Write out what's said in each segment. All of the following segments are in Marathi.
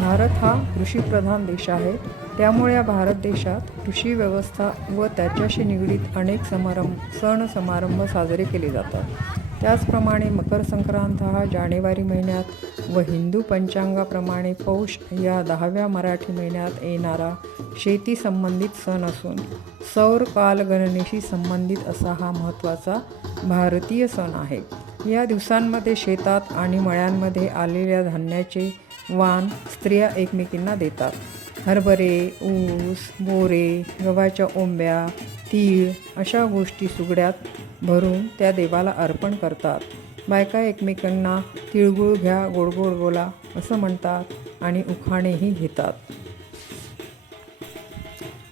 भारत हा कृषीप्रधान देश आहे. त्यामुळे या भारत देशात कृषी व्यवस्था व त्याच्याशी निगडीत अनेक समारंभ सण समारंभ साजरे केले जातात. त्याचप्रमाणे मकर संक्रांत हा जानेवारी महिन्यात व हिंदू पंचांगाप्रमाणे पौष या दहाव्या मराठी महिन्यात येणारा शेती संबंधित सण असून सौर कालगणनेशी संबंधित असा हा महत्त्वाचा भारतीय सण आहे. या दिवसांमध्ये शेतात आणि मळ्यांमध्ये आलेल्या धान्याचे वाण स्त्रिया एकमेकींना देतात. हरभरे ऊस बोरे गव्हाच्या ओंब्या तीळ अशा गोष्टी सुगड्यात भरून त्या देवाला अर्पण करतात. बायका एकमेकांना तिळगुळ घ्या गोड गोड बोला असं म्हणतात आणि उखाणेही घेतात.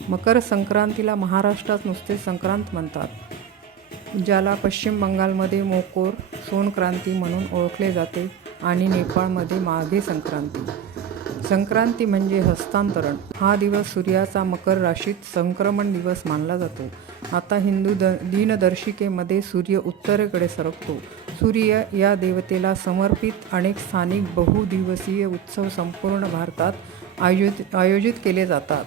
मकर संक्रांतीला महाराष्ट्रात नुसते संक्रांत म्हणतात ज्याला पश्चिम बंगालमध्ये मोकोर सोनक्रांती म्हणून ओळखले जाते. आणि नेपाळमध्ये माघे संक्रांती. संक्रांती म्हणजे हस्तांतरण. हा दिवस सूर्याचा मकर राशीत संक्रमण दिवस मानला जातो. आता हिंदू द दिनदर्शिकेमध्ये सूर्य उत्तरेकडे सरकतो. सूर्य या देवतेला समर्पित अनेक स्थानिक बहुदिवसीय उत्सव संपूर्ण भारतात आयोजित आयोजित केले जातात.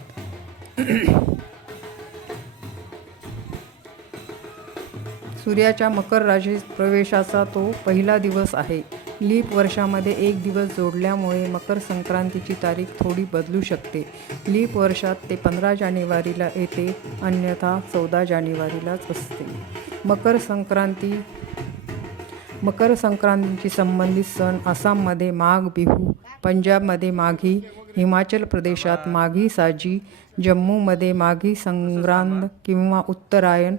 सूर्याच्या मकर राशीत प्रवेशाचा तो पहिला दिवस आहे. लीप वर्षामध्ये एक दिवस जोडल्यामुळे मकर संक्रांतीची तारीख थोडी बदलू शकते. लीप वर्षात ते पंधरा जानेवारीला येते अन्यथा चौदा जानेवारीलाच असते. मकर संक्रांती मकर संक्रांतीशी संबंधित सण आसाममध्ये माघ बिहू पंजाबमध्ये माघी हिमाचल प्रदेशात माघी साजी जम्मूमध्ये माघी संक्रांत किंवा उत्तरायण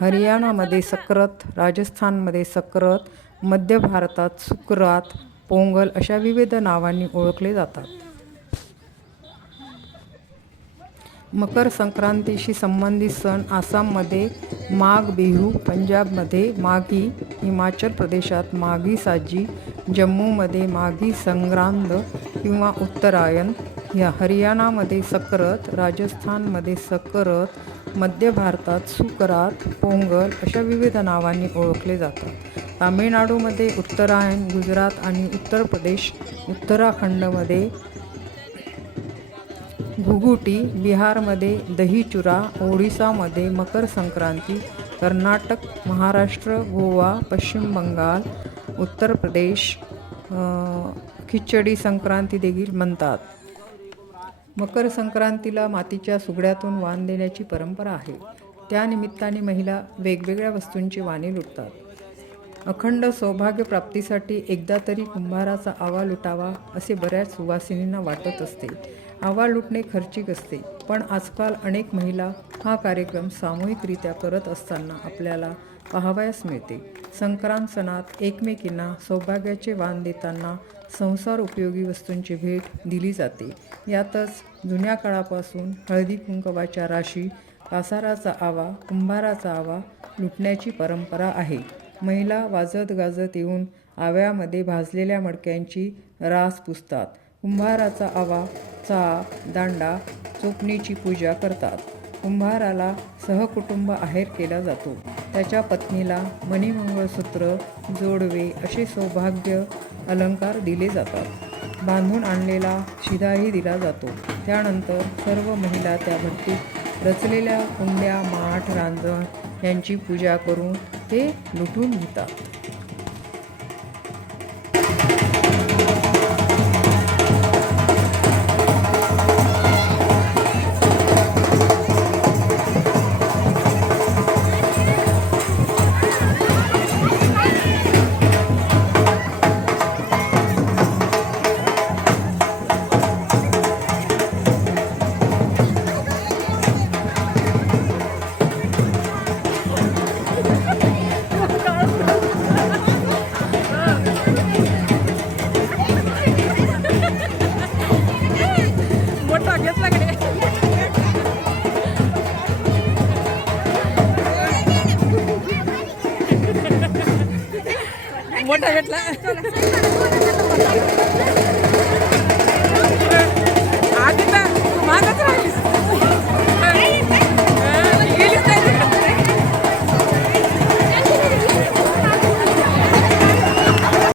हरियाणामध्ये सक्रत राजस्थानमध्ये सक्रत मध्य भारतात सुकरात पोंगल अशा विविध नावांनी ओळखले जातात. मकर संक्रांतीशी संबंधित सण आसाममध्ये माघ बिहू पंजाबमध्ये माघी हिमाचल प्रदेशात माघी साजी जम्मूमध्ये माघी संग्रांद किंवा उत्तरायण. या हरियाणामध्ये सकरत राजस्थानमध्ये सकरत मध्य भारतात सुकरात पोंगल अशा विविध नावांनी ओळखले जातात. तामिळनाडूमध्ये उत्तरायण गुजरात आणि उत्तर प्रदेश उत्तराखंडमध्ये घुगुटी बिहारमध्ये दहीचुरा ओडिसामध्ये मकर संक्रांती कर्नाटक महाराष्ट्र गोवा पश्चिम बंगाल उत्तर प्रदेश खिचडी संक्रांती देखील म्हणतात. मकर संक्रांतीला मातीच्या सुगड्यातून वाण देण्याची परंपरा आहे. त्यानिमित्ताने महिला वेगवेगळ्या वस्तूंची वाणे लुटतात. अखंड सौभाग्यप्राप्तीसाठी एकदा तरी कुंभाराचा आवा लुटावा असे बऱ्याच सुवासिनींना वाटत असते. आवा लुटणे खर्चिक असते पण आजकाल अनेक महिला हा कार्यक्रम सामूहिकरित्या करत असताना आपल्याला पाहावयास मिळते. संक्रांत सणात एकमेकींना सौभाग्याचे वाण देताना संसार उपयोगी वस्तूंची भेट दिली जाते. यातच जुन्या काळापासून हळदी कुंकवाच्या राशी कासाराचा आवा कुंभाराचा आवा लुटण्याची परंपरा आहे. महिला वाजत गाजत येऊन आव्यामध्ये भाजलेल्या मडक्यांची रास पुसतात. कुंभाराचा आवा चाप दांडा चोपणीची पूजा करतात. कुंभाराला सहकुटुंब आहेर केला जातो. त्याच्या पत्नीला मणिमंगळसूत्र जोडवे असे सौभाग्य अलंकार दिले जातात. बांधून आणलेला शिधाही दिला जातो. त्यानंतर सर्व महिला त्या भट्टीत रचलेल्या कुंड्या माठ रांजण यांची पूजा करून ते लुटून घेतात. મોટા કેટલા?